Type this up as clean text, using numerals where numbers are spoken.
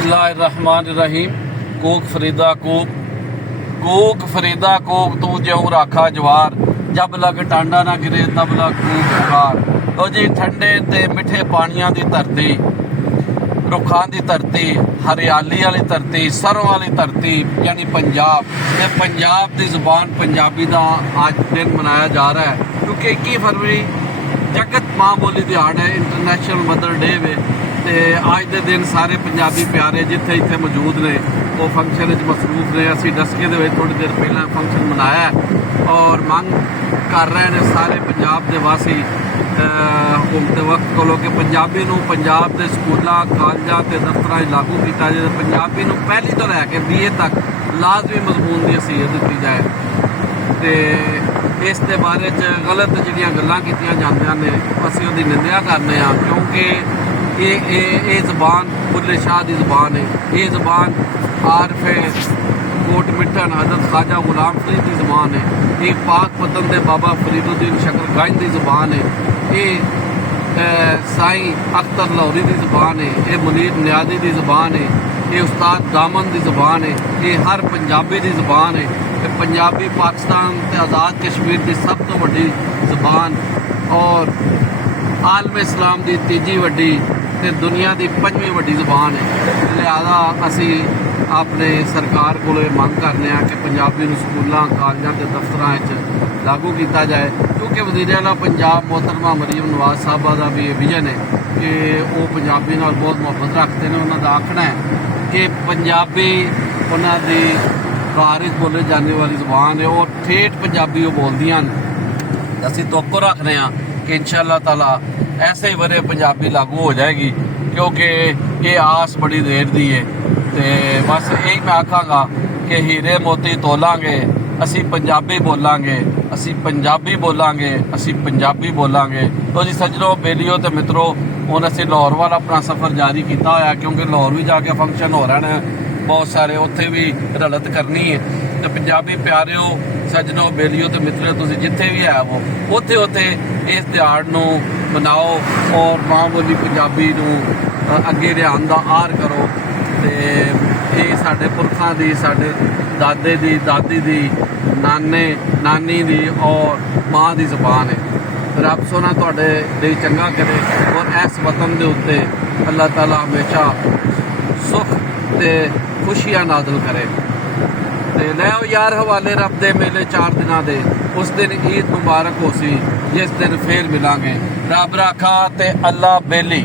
बिस्मिल्लाहिर्रहमानिर्रहीम। कूक फरीदा कूक, कूक फरीदा कूक, तू ज्यों राखा जवार, जब लग टांडा ना गिरे तब लग कूक पुकार। तो जी ठंडे ते मिठे पानियां दी धरती, रुखां दी धरती, हरियाली वाली धरती, सरों वाली धरती यानी पंजाब। ते पंजाब की जुबान पंजाबी का अज दिन मनाया जा रहा है, क्योंकि 21 फरवरी जगत माँ बोली दिहाड़ है, इंटरनेशनल मदर डे वे। तो अज के दिन सारे पंजाबी प्यारे जिथे इतने मौजूद ने वो फंक्शन मसरूफ ने। असी डस्के दे थोड़ी देर पहला फंक्शन मनाया और मंग कर रहे हैं सारे पंजाब के वासी हुकूमत वक्त को कि पंजाबी नूं पंजाब के स्कूलों कॉलेजों के दफ्तर लागू किया जाए। पंजाबी नूं पहली तो लैके BA तक लाजमी मजमून की हैसीयत दी जाए। तो इस दे बारे गलत जिहड़ियां गल्लां कीतियां जांदियां ने असीं उहदी निंदा करने आ, क्योंकि ये ज़बान बुल्ले शाह की ज़बान है। ये ज़बान आरफे कोट मिठन हज़रत ख्वाजा गुलाम फरीद की ज़बान है। ये पाक पतन के बाबा फरीदुद्दीन शकरगंज की ज़बान है। ये साईं अख्तर लाहौरी की ज़बान है। ये मुनीर नियाज़ी की ज़बान है। ये उस्ताद दामन की ज़बान है। ये हर पंजाबी की ज़बान है। ये पंजाबी पाकिस्तान ते आज़ाद कश्मीर की सब तो वड्डी ज़बान और आलम इस्लाम की तीजी वड्डी ते दुनिया की 5वीं वड्डी ज़बान है। लिहाजा असी अपने सरकार को मंग करने कि पंजाबी नूं स्कूलों कॉलेजों के दफ्तर लागू किया जाए, क्योंकि वज़ीर आला पंजाब मोहतरमा मरीम नवाज साहबा का भी ये विजन है कि वो पंजाबी नाल बहुत मुहब्बत रखते हैं। उन्होंने आखना है कि पंजाबी उन्होंने घर बोले जाने वाली ज़बान है और ठेठ पंजाबी वो बोलदियां ने। असी तवक्को रखने कि इंशाअल्लाह ताला ऐसे ही वरे पंजाबी लागू हो जाएगी, क्योंकि ये आस बड़ी देर दी है। तो बस यही मैं आखांगा कि हीरे मोती तोलांगे, असी पंजाबी बोलांगे, असी पंजाबी बोलांगे, असी पंजाबी बोलांगे। तो जी सज्जनों, बेलियो तो मित्रों, हुण असी लाहौर वाला अपना सफ़र जारी किया होया, क्योंकि लाहौर भी जाके फंक्शन हो रहे हैं बहुत सारे, उत्थे भी रलत करनी है। तो पंजाबी प्यारिओ सज्जनों बेलियो तो मित्रों, तुसीं जिथे भी है वो उत्थे उत्थे इस दिहाड़ नूं मनाओ और माँ बोली पंजाबी नूं अगे लिआउण दा आर करो। तो ये साडे पुरखां दी, साडे दादे दी, दादी दी, नाने नानी दी और माँ दी ज़बान है। रब सोना तुहाडे लई चंगा करे और इस वतन दे उत्ते अल्लाह ताला हमेशा सुख ते खुशियां नाज़िल करे। ते लैओ यार हवाले रब दे मेले 4 दिनां दे, उस दिन ईद मुबारक हो सी जिस दिन फिर मिलांगे। रब राखा ते अल्लाह बेली।